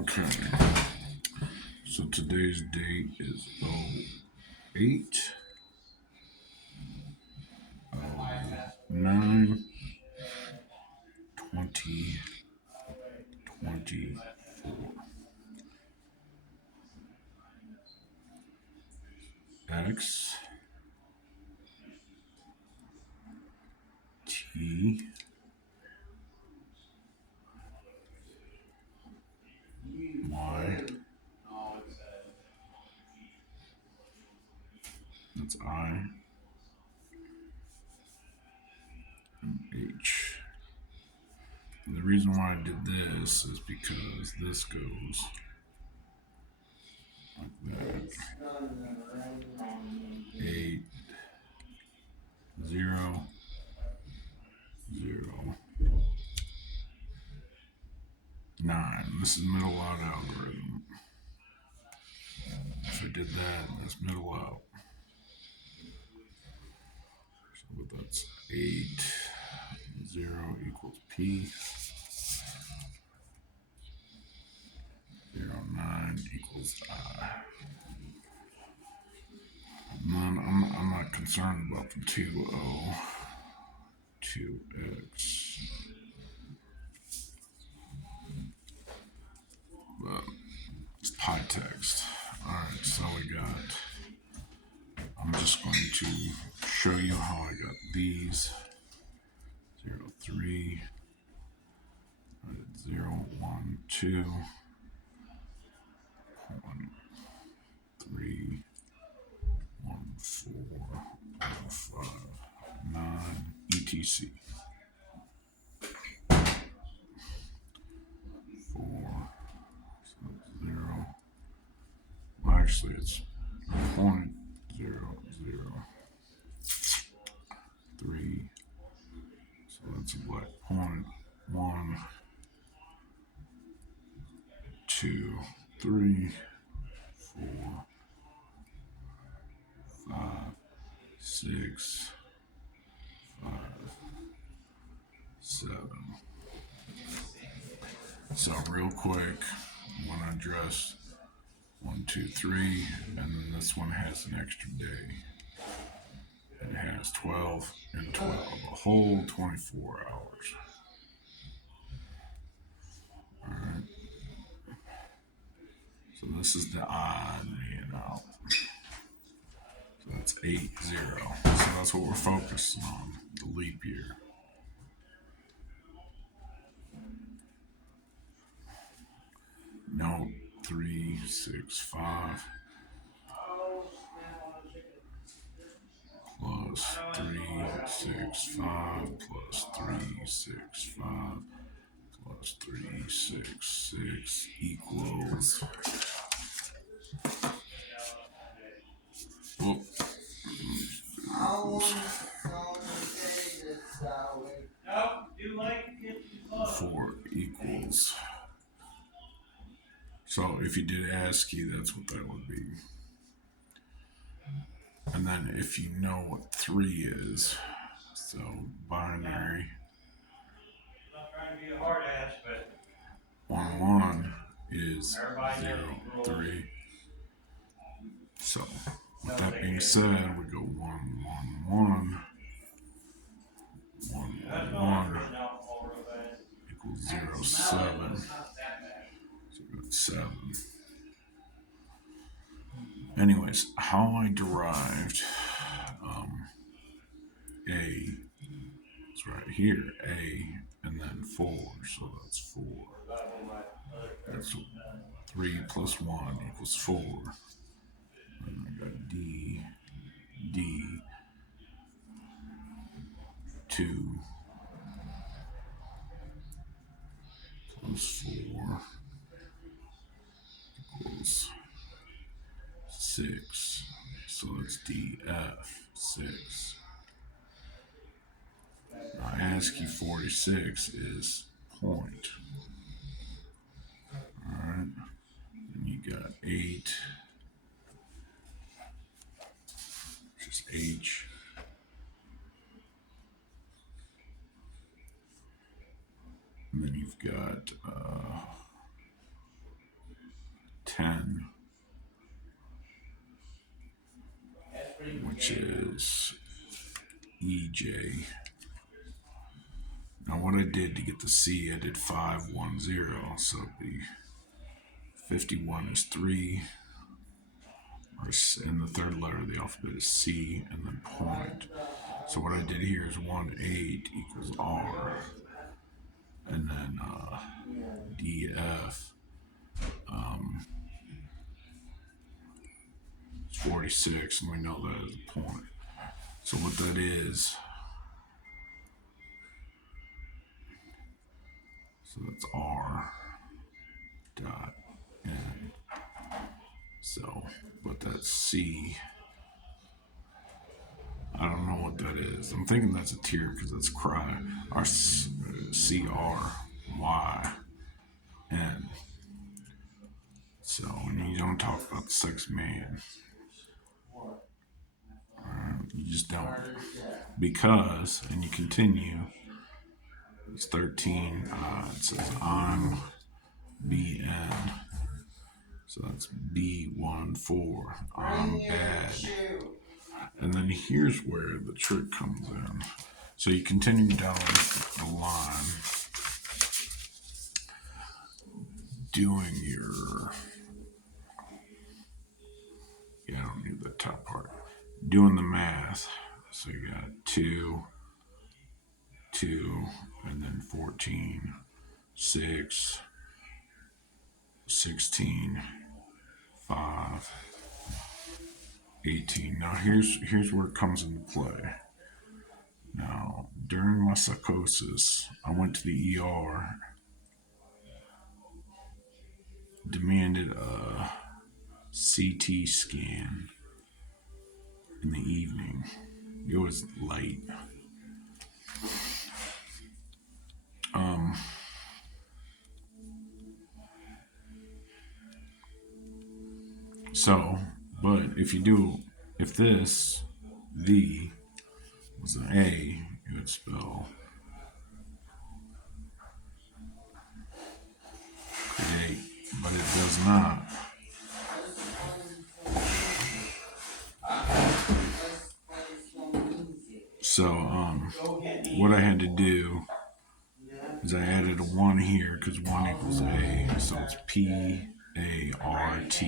Okay, so today's date is 08 9 2024. X T Y, that's I, H. And the reason why I did this is because this goes like that. 8 0 0 9. This is middle out algorithm. If I did that, that's middle out. So that's 8 0 equals P. 9 equals I. I'm not concerned about the 2O, 2X. But it's pi text. Alright, so we got, I'm just going to show you how I got these. 0, 3, 0, 1, 2, 1, 3, 1, 4, 1, 5, 9, etc. 4, so 0. Well, actually, it's 0.00. 3, so that's like 0.1, 2, 3, 4, 5, 6, 5, 7. So real quick, when I address 1, 2, 3, and then this one has an extra day. It has 12 and 12, a whole 24 hours. Alright. So this is the odd being out. So that's 8, 0. So that's what we're focusing on, the leap year. Note 3, 6, 5 plus 3, 6, 5 plus 3, 6, 5 plus 3, 6, 6 equals. Oh, 4 equals. So if you did ASCII, that's what that would be. And then if you know what 3 is, so binary. I'm not trying to be a hard ass, but 1, 1 is 0, 3. So with that being said, we go 1, 1, 1, 1, 1, 1 equals 0, 7. So we got 7. Anyways, how I derived A is right here, A, and then 4, so that's 4. That's 3 plus 1 equals 4. And I got D, 2 plus 4 equals 6. So that's DF, 6. Now ASCII 46 is point. Alright. And you got 8, which is H. And then you've got 10, which is EJ. Now what I did to get the C, I did 510, so the 51 is 3, and the third letter of the alphabet is C, and then point. So what I did here is 1-8 equals R, and then DF is 46, and we know that is a point. So what that is, so that's R dot N. So, but that's C. I don't know what that is. I'm thinking that's a tier because that's cry. Or CRYN. So, when you don't talk about the sex man, you just don't. Because, and you continue, it's 13. It says I'm BN. So that's B14. I'm bad. And then here's where the trick comes in. So you continue down the line, doing your, I don't need the top part, doing the math. So you got 2, and then 14, 6, 16, 5, 18. Now here's where it comes into play. Now, during my psychosis, I went to the ER, demanded a CT scan in the evening. It was late. So, but if this V was an A, it would spell create, but it does not. So, what I had to do is I added a 1 here because 1 equals A, so it's PART,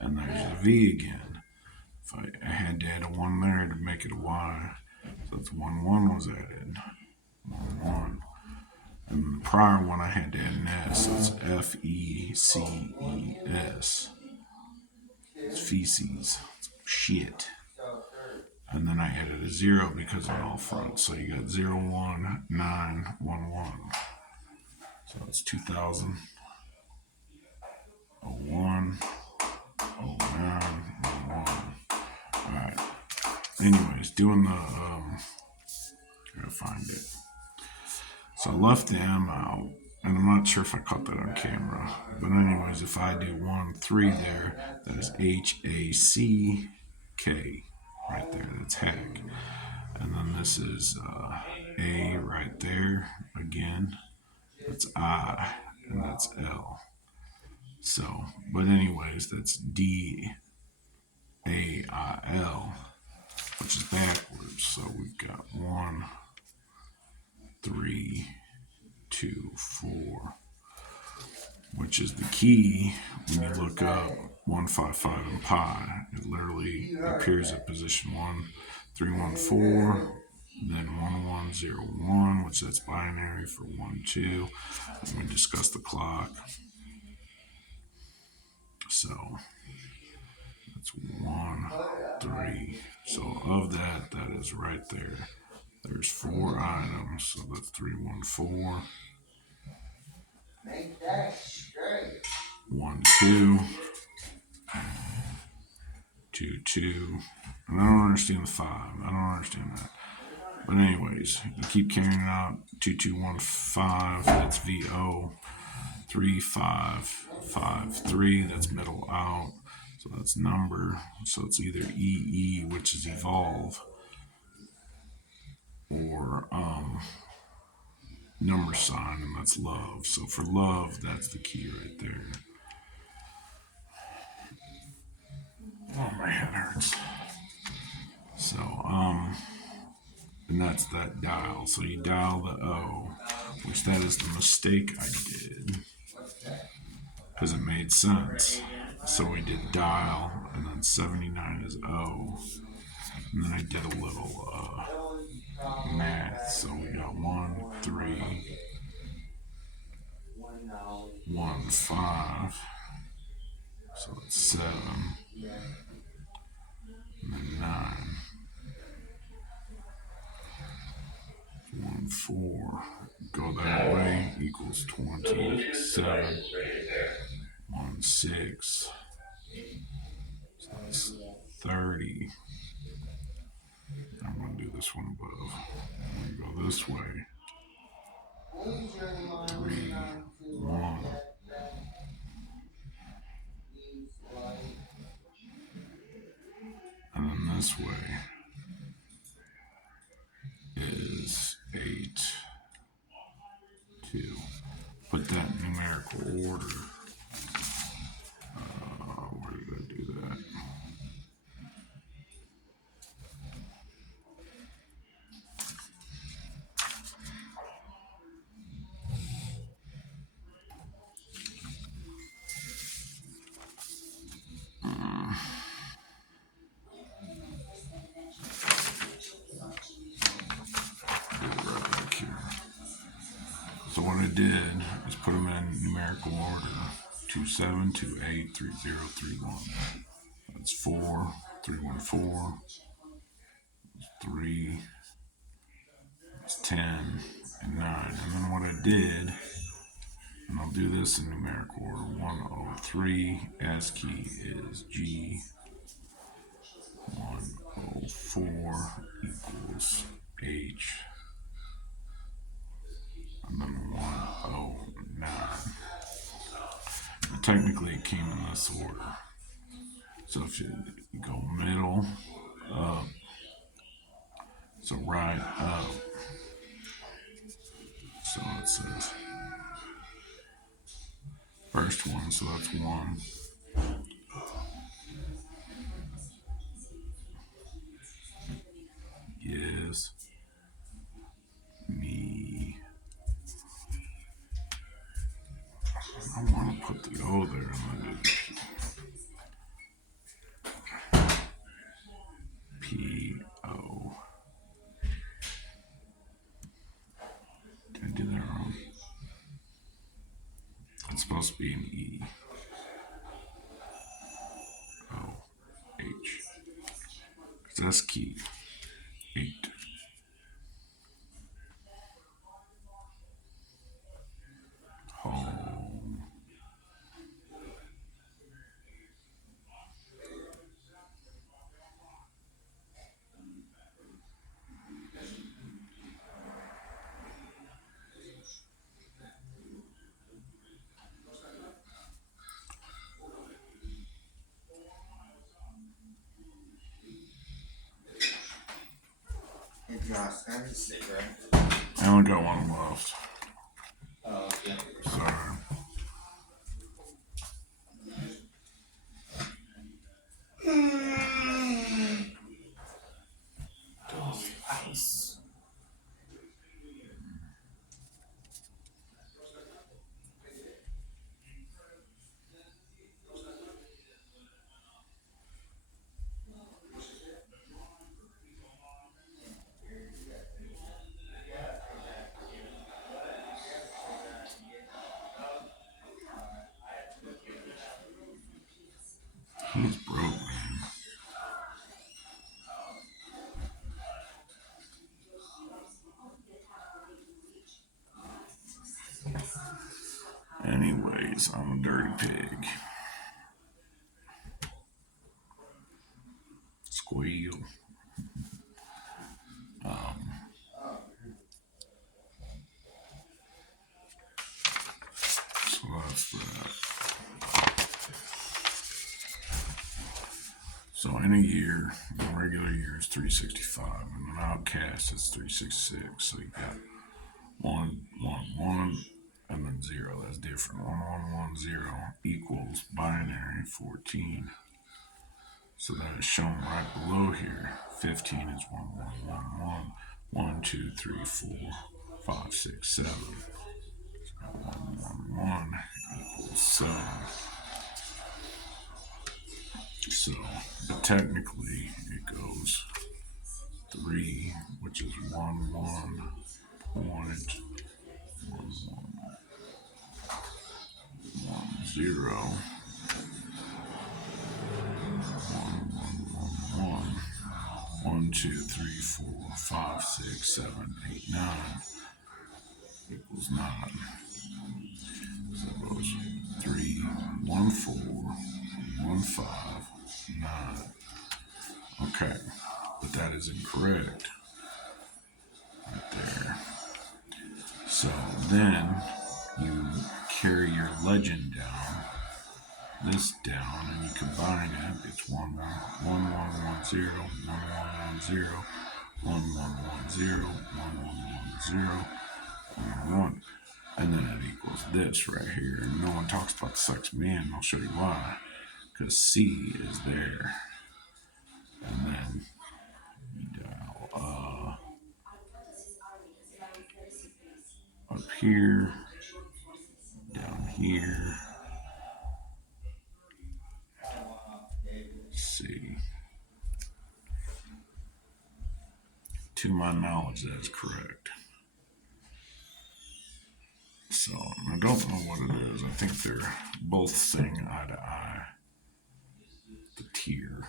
and there's a V again. If I had to add a 1 there to make it a Y, so that's 1 was added, 1. And the prior one I had to add an S, so it's FECES. It's feces, it's shit. And then I added a 0 because of all front, so you got 0, 1, 9, 1, 1. So it's 2000, 01, 09, 01. Alright. Anyways, doing the, I gotta find it. So I left the M out, and I'm not sure if I caught that on camera. But anyways, if I do 1, 3 there, that is HACK right there. That's hack. And then this is A right there again. That's I, and that's L. So, but anyways, that's DAIL, which is backwards. So we've got 1, 3, 2, 4, which is the key when you look up 155 in pi. It literally appears at position 1, 3, 1, 4, then 1, 1, 0, 1, which that's binary for 1, 2. And we discuss the clock. So that's 1, 3. So of that, that is right there. There's 4 items, so that's 3, 1, 4. Make that straight. 1, 2. 2, 2. And I don't understand the 5. I don't understand that. But anyways, you keep carrying it out. 2, 2, 1, 5. That's VO. 3, 5, 5, 3. That's middle out. So that's number. So it's either EE, which is evolve, or number sign, and that's love. So for love, that's the key right there. my head hurts. So, and that's that dial. So you dial the O, which that is the mistake I did, because it made sense. So we did dial, and then 79 is O, and then I did a little math. So we got 1, 3, 1, 5. So it's 7, and then 9. 1, 4. Go that way equals 27. 1, 6. So that's 30. I'm going to do this one above. I'm going to go this way. 3, 1. And then this way is 8, 2. Put that in numerical order. Where did I do that? Right back here. So what I did is put them in numerical order: 2, 7, 2, 8, 3, 0, 3, 1. That's 4, 3, 1, 4. 3. It's 10 and 9. And then what I did, and I'll do this in numerical order: 103. ASCII is G. 104 equals H. And then 109. And technically, it came in this order. So if you go middle up, so right up. So it says first one, so that's 1. Is me. I want to put the O there. I'm going to do P-O. Did I do that wrong? It's supposed to be an E. O-H. Because that's key. 8. Home. Hey Josh, have a cigarette. I only got one left. Oh, yeah. Sorry. Ice. He's broke, man. Anyways, I'm a dirty pig. Squeal. So that's that. So in a year, in a regular year, it's 365, and an outcast is 366. So you got 1, 1, 1, and then 0. That's different. 1, 1, 1, 0 equals binary 14. So that is shown right below here. 15 is 1, 1, 1, 1. 1, 2, 3, 4, 5, 6, 7. 1, 1, 1 equals 7. So, but technically it goes 3, which is 1, 1, point, 1, 1, 1, 0, 1, 1, 1, 1. 1, 2, 3, 4, 5, 6, 7, 8, 9 equals 9. So it goes 3, 1, 4, 1, 5, 9. Okay, but that is incorrect right there. So then you carry your legend down, this down, and you combine it. It's 1, 1, 1, 1, 1, 0, 1, 1, 1, 0, 1, 1, 1, 0, 1, 1, 1, 0, 1, 1. And then it equals this right here. And no one talks about the sex man. I'll show you why. Because C is there. And then you dial up here, down here, C. To my knowledge, that is correct. So, I don't know what it is. I think they're both saying eye to eye. The tier.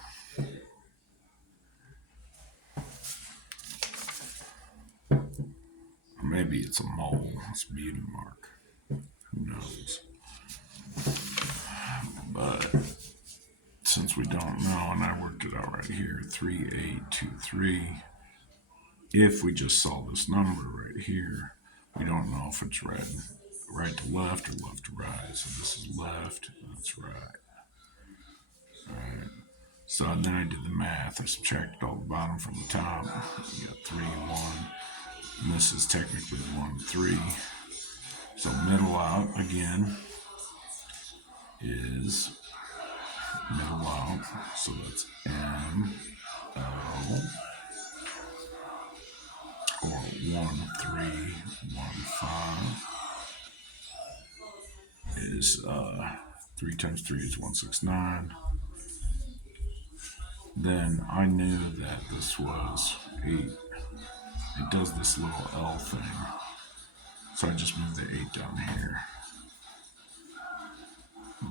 Maybe it's a mole. It's a beauty mark. Who knows? But since we don't know, and I worked it out right here, 3823. If we just saw this number right here, we don't know if it's right to left or left to right. So this is left, that's right. Alright. So then I did the math. I subtracted all the bottom from the top. You got 3, 1. And this is technically 1, 3. So middle out again is middle out. So that's M, L, or 1, 3, 1, 5 is 3 times 3 is 169. Then I knew that this was 8. It does this little L thing. So I just moved the 8 down here.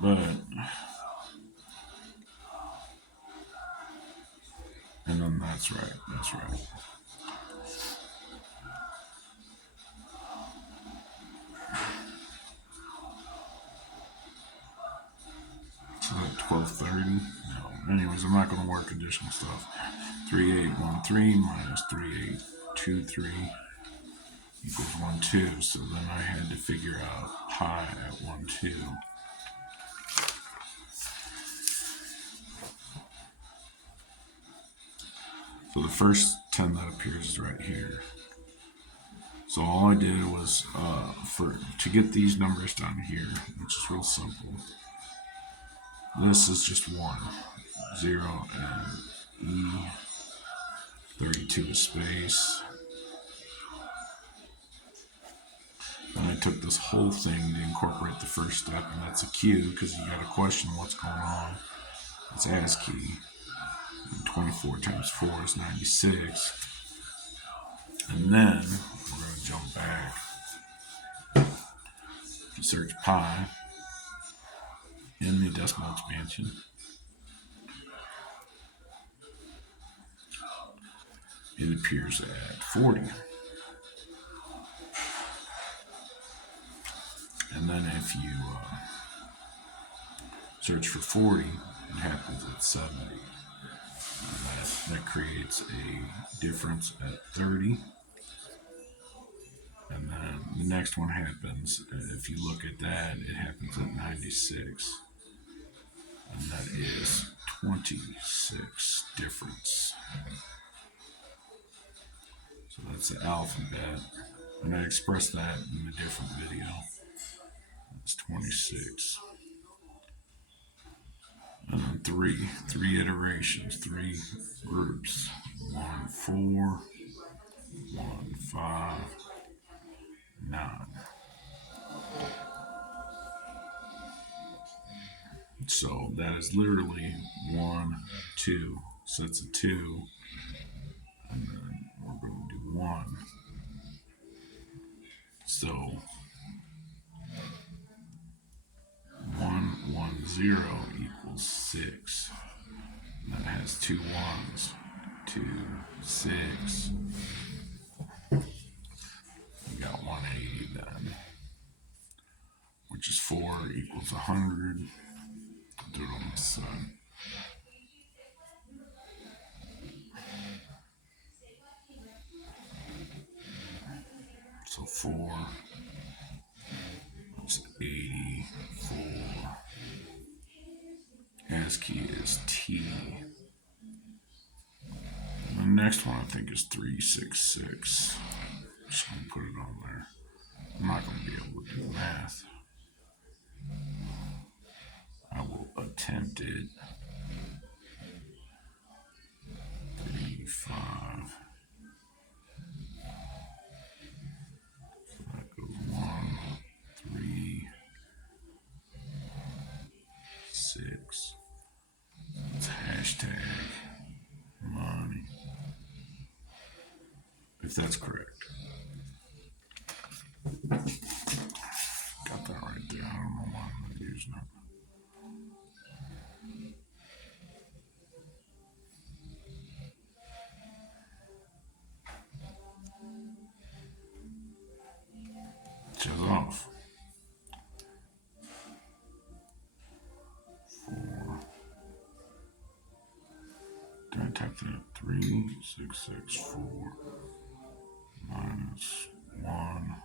But, and then that's right. So that 1230. No. Anyways, I'm not going to work additional stuff. 3813 minus 3823 equals 1, 2. So then I had to figure out pi at 1, 2. So the first 10 that appears is right here. So all I did was to get these numbers down here, which is real simple. This is just 1, 0, and E. 32 is space. Then I took this whole thing to incorporate the first step, and that's a Q, because you got to question what's going on. It's ASCII. And 24 times 4 is 96. And then we're going to jump back. If you search pi in the decimal expansion, it appears at 40. And then if you search for 40, it happens at 70. And that creates a difference at 30. And then the next one happens, if you look at that, it happens at 96. And that is 26 difference. So that's the alphabet. And I expressed that in a different video. It's 26. And then 3 three iterations, three groups. 1, 4, 1, 5, 9. So that is literally 1, 2 sets of 2, and then we're going to do 1. So 1, 1, 0 equals 6. And that has 2 1s. 2, 6. We got 180 then, which is 4 equals 100. Do it on this side. So 4 is 84. ASCII is T. And the next one I think is 366. Just gonna put it on there. I'm not gonna be able to do math. I will attempt it. 3, 5. So that goes 1, 3, 6. It's hashtag money. If that's correct. Got that right there. I don't know why I'm not using it. Shut off. 4. Did I type that? 3664 minus 180.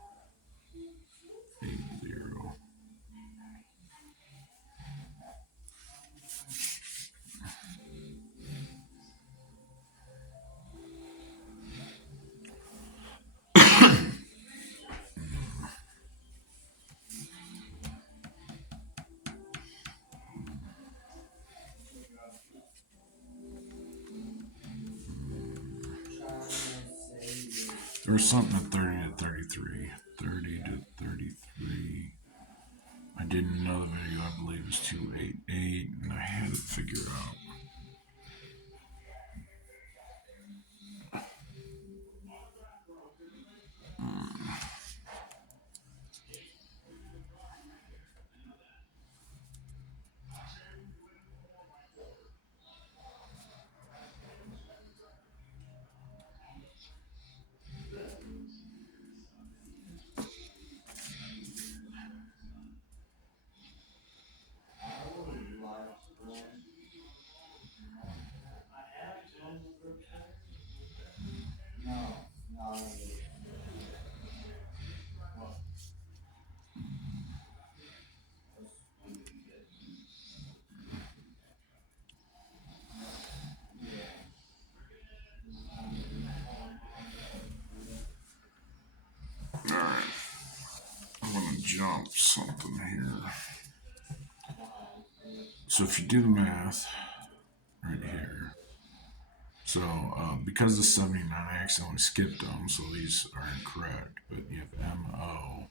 There was something at 30 to 33. 30 to 33. I didn't know the video, I believe, is 288, and I had to figure out. Alright, I'm going to jump something here. So if you do the math right here, so because the 79, I accidentally skipped them, so these are incorrect, but you have MOD.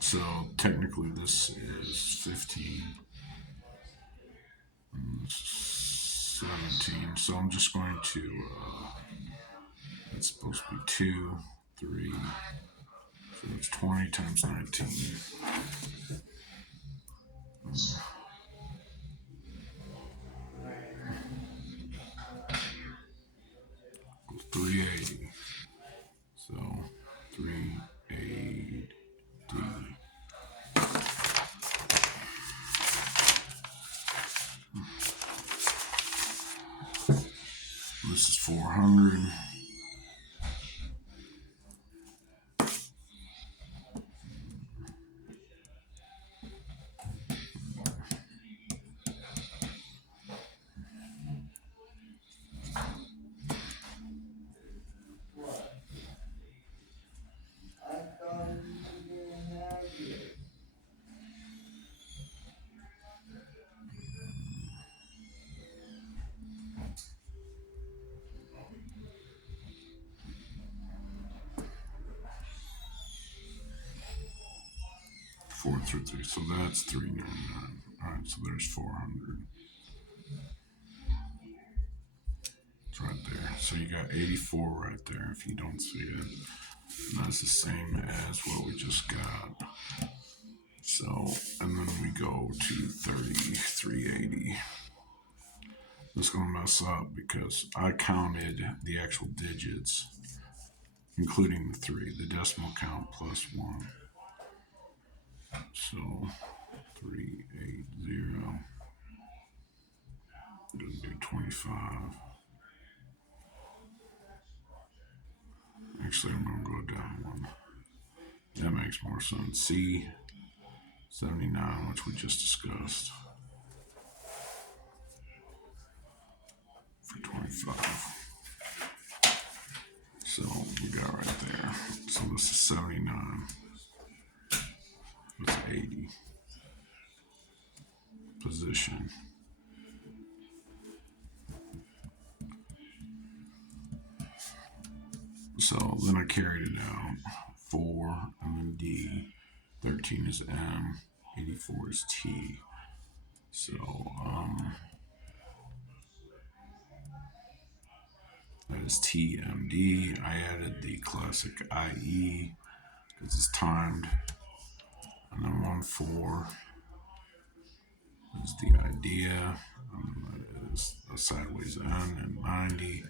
So technically this is 15. And this is 17. So I'm just going to, it's supposed to be 2, 3. So it's 20 times 19. 380. So 380. This is 400. 133. So that's 399. All right, so there's 400. It's right there. So you got 84 right there. If you don't see it, and that's the same as what we just got. So, and then we go to 3380. This is going to mess up because I counted the actual digits, including the 3, the decimal count plus 1. So 380. I'm going to do 25. Actually, I'm going to go down one. That makes more sense. C 79, which we just discussed, for 25. So we got right there. So this is 79. It's 80. Position. So then I carried it out. 4 and then D. 13 is M. 84 is T. So that is TMD. I added the classic IE because it's timed. And then 1-4 is the idea. And that is a sideways N, and 90.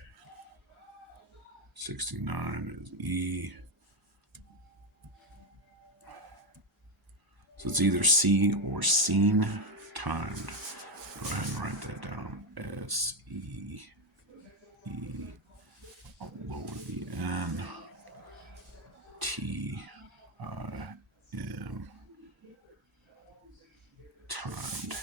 69 is E. So it's either C or seen timed. Go ahead and write that down. SEE. I'll lower the N. TIM. Timed.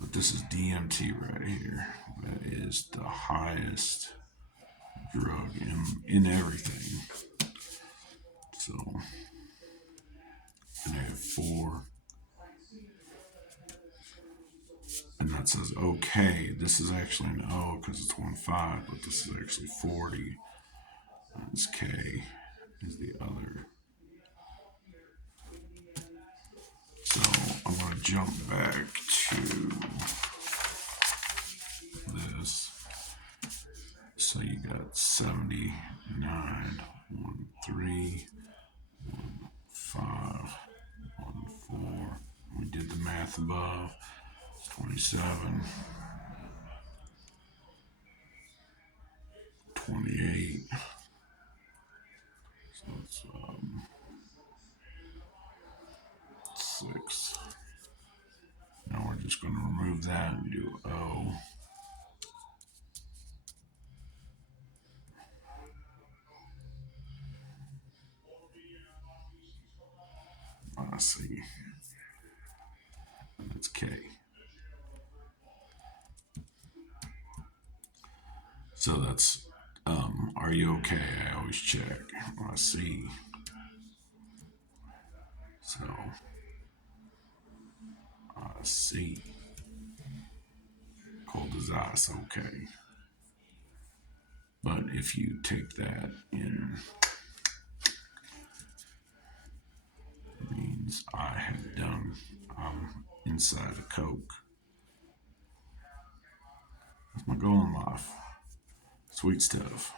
But this is DMT right here. That is the highest drug in everything. So -4. And that says okay. This is actually an O because it's 15, but this is actually 40. And this K is the other. So I'm going to jump back to this. So you got 79, 13, 15, 14. We did the math above. 27, 28. So it's 6. Now we're just going to remove that and do O. I see. And it's K. So that's, are you okay? I always check. I see. So, I see. Cold as ice, okay. But if you take that in, it means I have done, inside a Coke. That's my goal in life. Sweet stuff.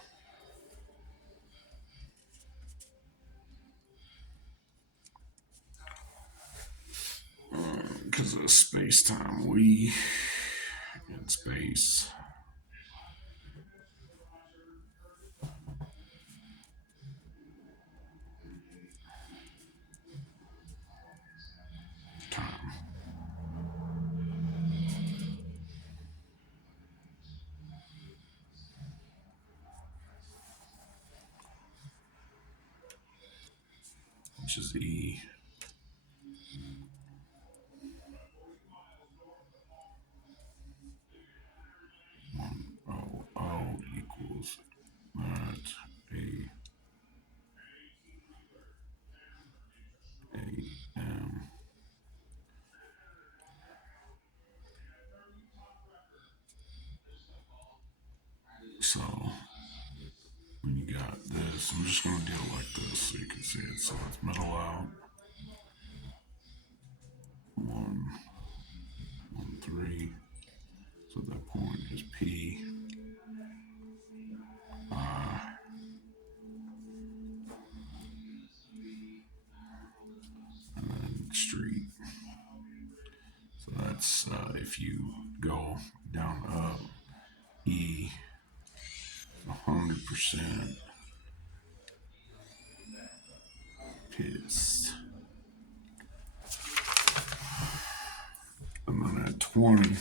Because of space-time, we in space. Time. Which is E. O equals that A-M. So when you got this, I'm just going to do it like this so you can see it. So it's middle out. So that point is P. And then street. So that's if you go down up, E 100% pissed. And then at 20,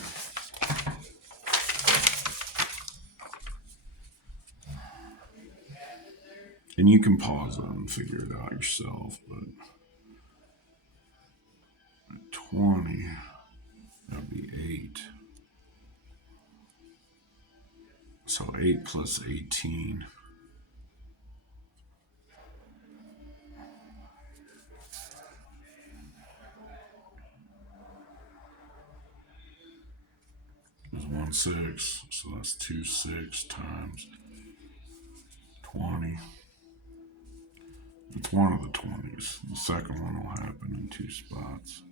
and you can pause it and figure it out yourself, but at 20, that'd be 8. So 8 plus 18. Is 1 6. So that's 2 6 times 20. It's one of the 20s. The second one will happen in 2 spots.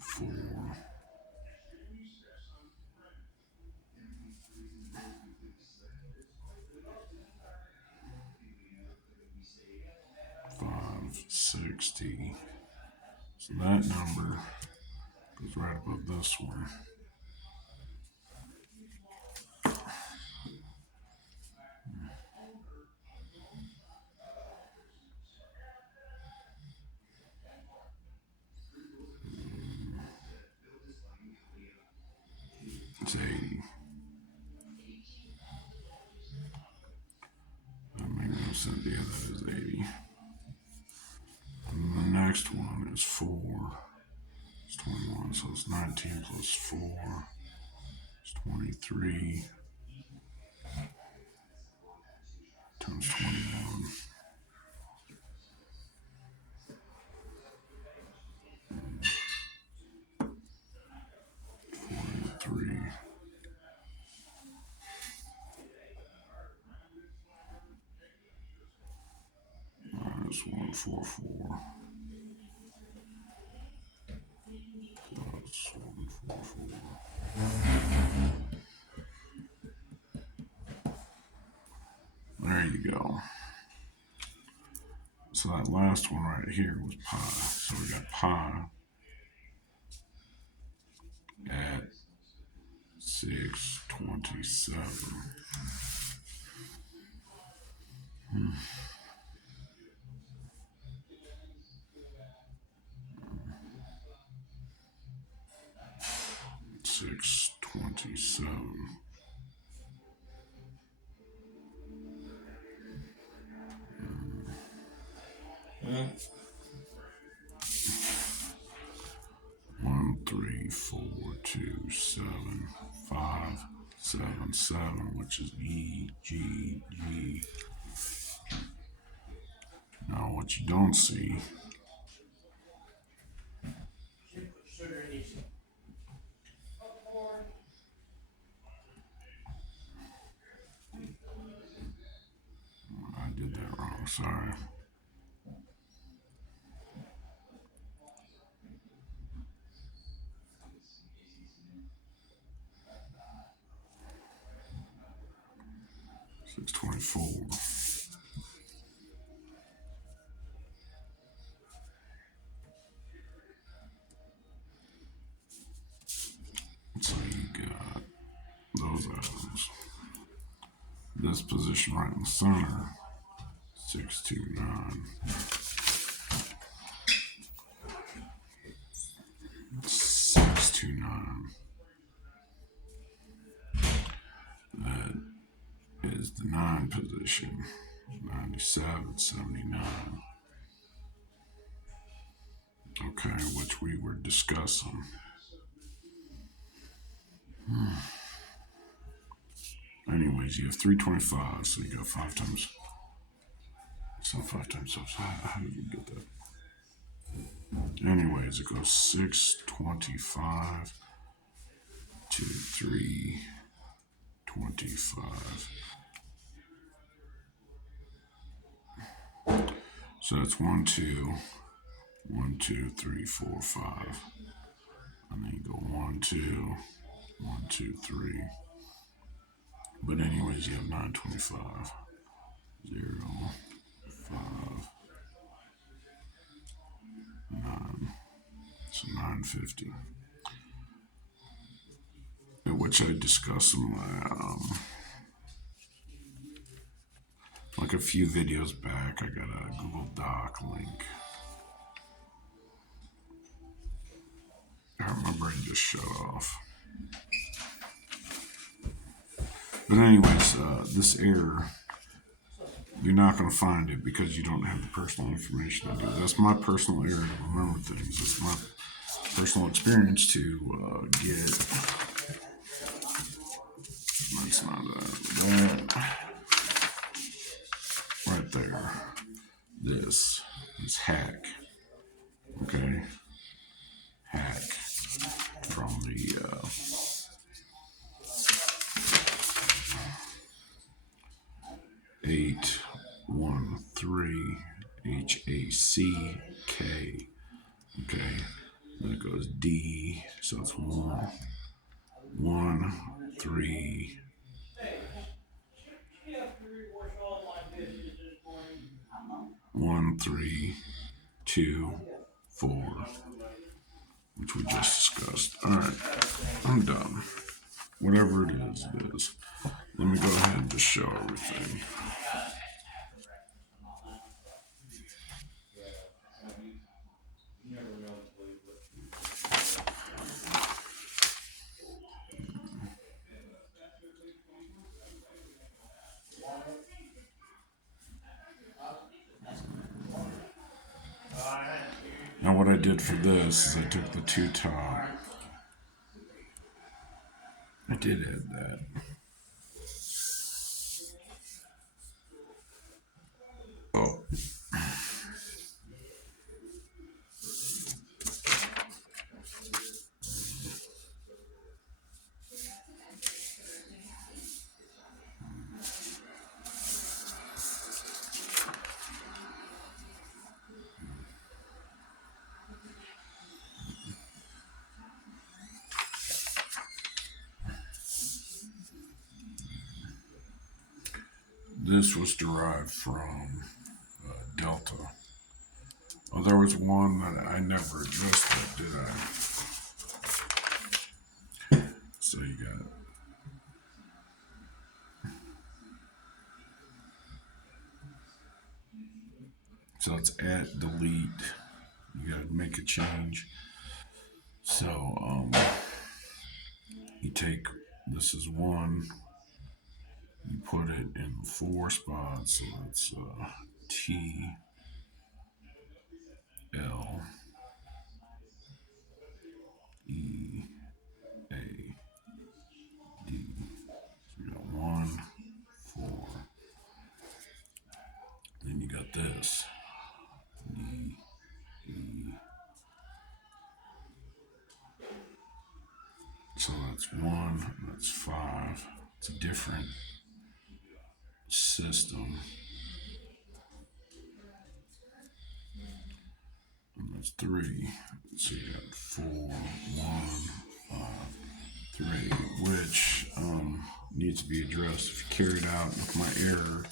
4. 560. So that number goes right above this one. It's 80. That makes no sense. Yeah, that is 80. And the next one is 4. It's 21. So it's 19 plus 4. It's 23 times 21. 43. Minus 144. Plus 144. There you go. So that last one right here was pi. So we got pi at 627. 627. One, 3, 4, 2, 7, 5, 7, 7, which is E, G, G. Now, what you don't see I did that wrong, sorry. Six 24. So you got those atoms. This position right in the center, 629. 629. That is the 9 position. 97, 79. Okay, which we were discussing. Anyways, you have 325, so you got 5 times. So 5 times. So how did you get that? Anyways, it goes 625 to 325. So that's 1, 2, 1, 2, 3, 4, 5. And then you go 1, 2, 1, 2, 3. But anyways, you have 925. 0, 5, 9. So 950. Which I discussed in my like a few videos back. I got a Google Doc link. I remember I just shut off. But anyways, this error, you're not going to find it because you don't have the personal information to do it. That's my personal error to remember things. That's my personal experience to get. That's not that. Right there. This is hack. Okay. Hack from the 813 HACK. Okay. Then it goes D. So it's 1, 1, 3. 1, 3, 2, 4, which we just discussed. All right, I'm done. Whatever it is, it is. Let me go ahead and just show everything. Now what I did for this is I took the two top. I did add that. Oh. This was derived from Delta. Oh, there was one that I never adjusted, did I? So you got so it's at delete. You gotta make a change. So you take this is 1. You put it in 4 spots. So it's T L E A D. So you got 1, 4. Then you got this. D E. So that's 1. That's 5. It's a different system. And that's 3. So you got 4, 1, 5, 3, which needs to be addressed. If you carry it out with my error,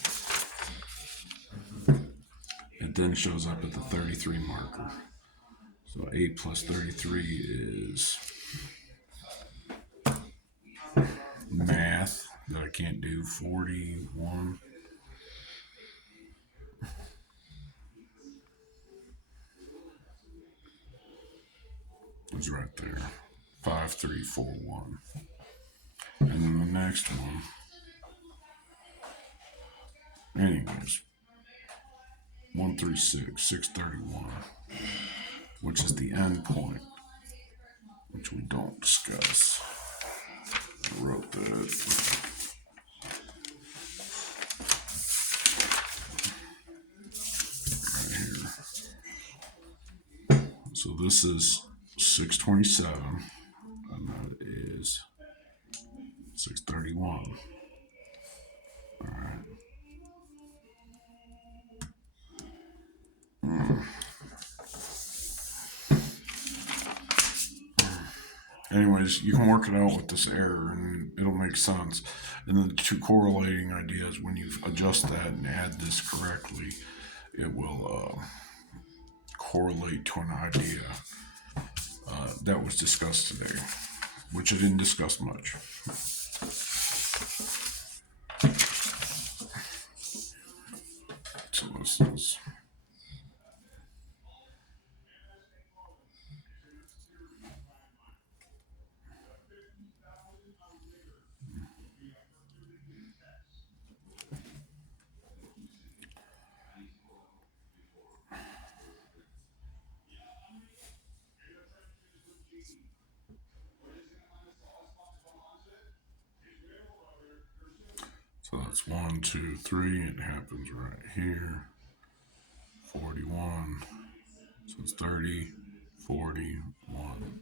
it then shows up at the 33 marker. So 8 plus 33 is math that I can't do. 41. It's right there. 5, 3, 4, 1. And then the next one. Anyways. 136, 631, which is the end point, which we don't discuss. I wrote that. Right here. So this is 627, and that is 631. All right. anyways, you can work it out with this error and it'll make sense. And then the two correlating ideas, when you adjust that and add this correctly, it will correlate to an idea that was discussed today, which I didn't discuss much. So this is so that's 1, 2, 3. It happens right here. 41. So it's 30, 41.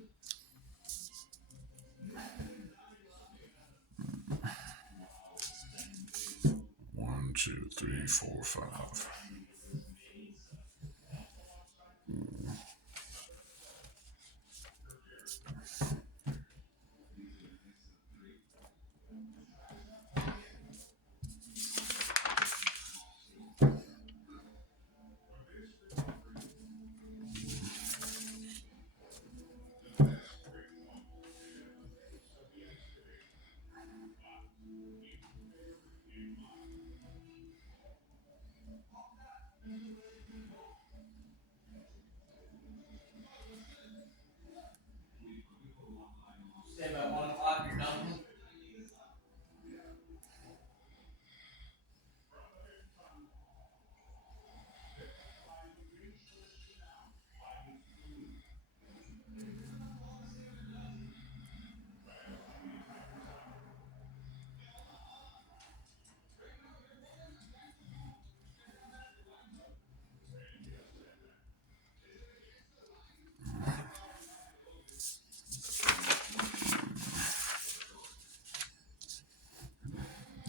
1, 2, 3, 4, 5. Say about 1 o'clock, you're done.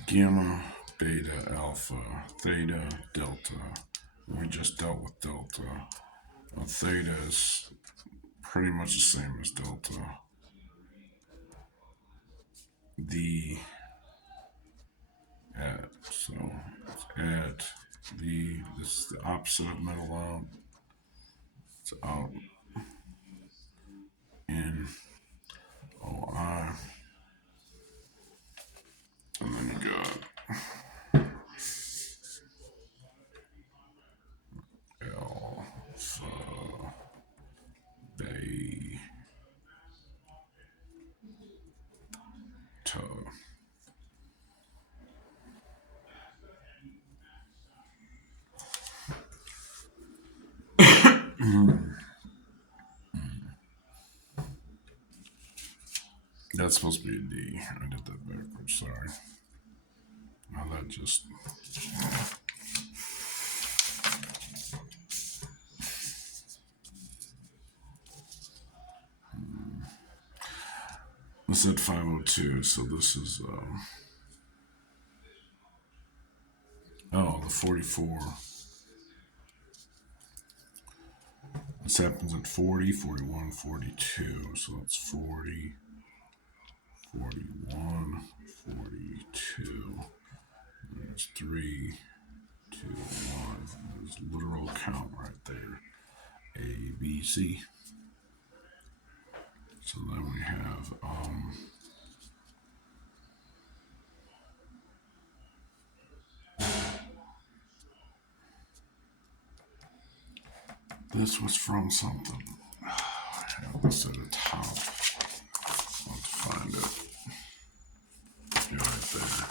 Gamma, beta, alpha, theta, delta. We just dealt with delta. Well, theta is pretty much the same as delta. The at, so it's at the, this is the opposite of middle out. It's out in OI. And then you got alpha, beta. That's supposed to be a D. I did that backwards, sorry. Now that just... This is at 502, so this is... oh, the 44. This happens at 40, 41, 42. So it's 40, 41, 42. There's 3, 2, 1. There's literal count right there. A, B, C. So then we have this was from something. I have this at the top. Let's find it. Yeah, right there.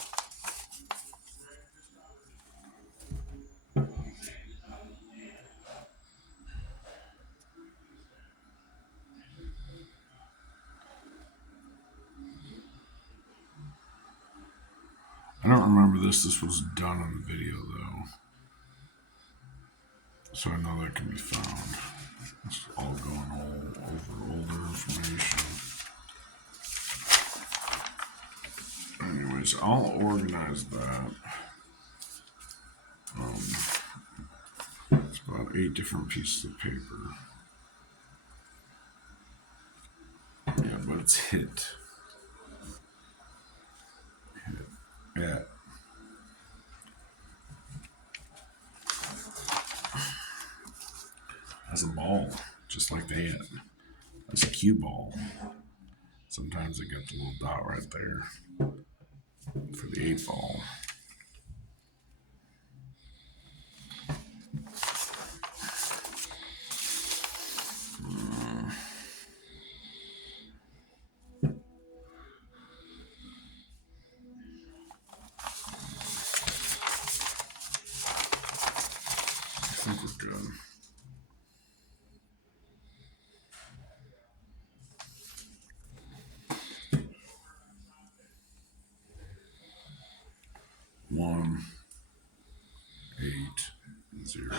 I don't remember this. This was done in the video though. So I know that can be found. It's all going all over older information. Anyways, I'll organize that. It's about 8 different pieces of paper. Yeah, but it's hit. Yeah. As a ball, just like the hand. As a cue ball. Sometimes it got the little dot right there for the 8 ball. I think we're good. One, 8, 0.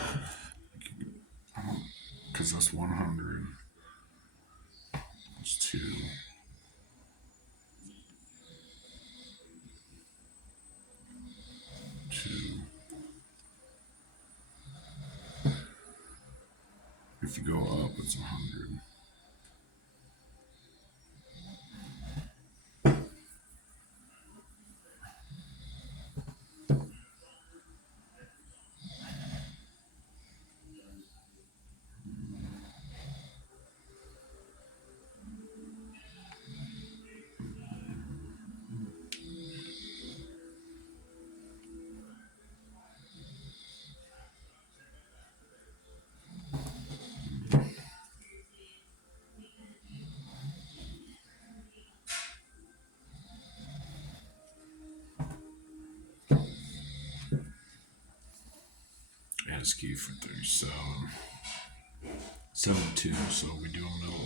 Because that's 100. That's 2. 2. If you go up, it's 100. Ascii for 37. 7-2, so we do a middle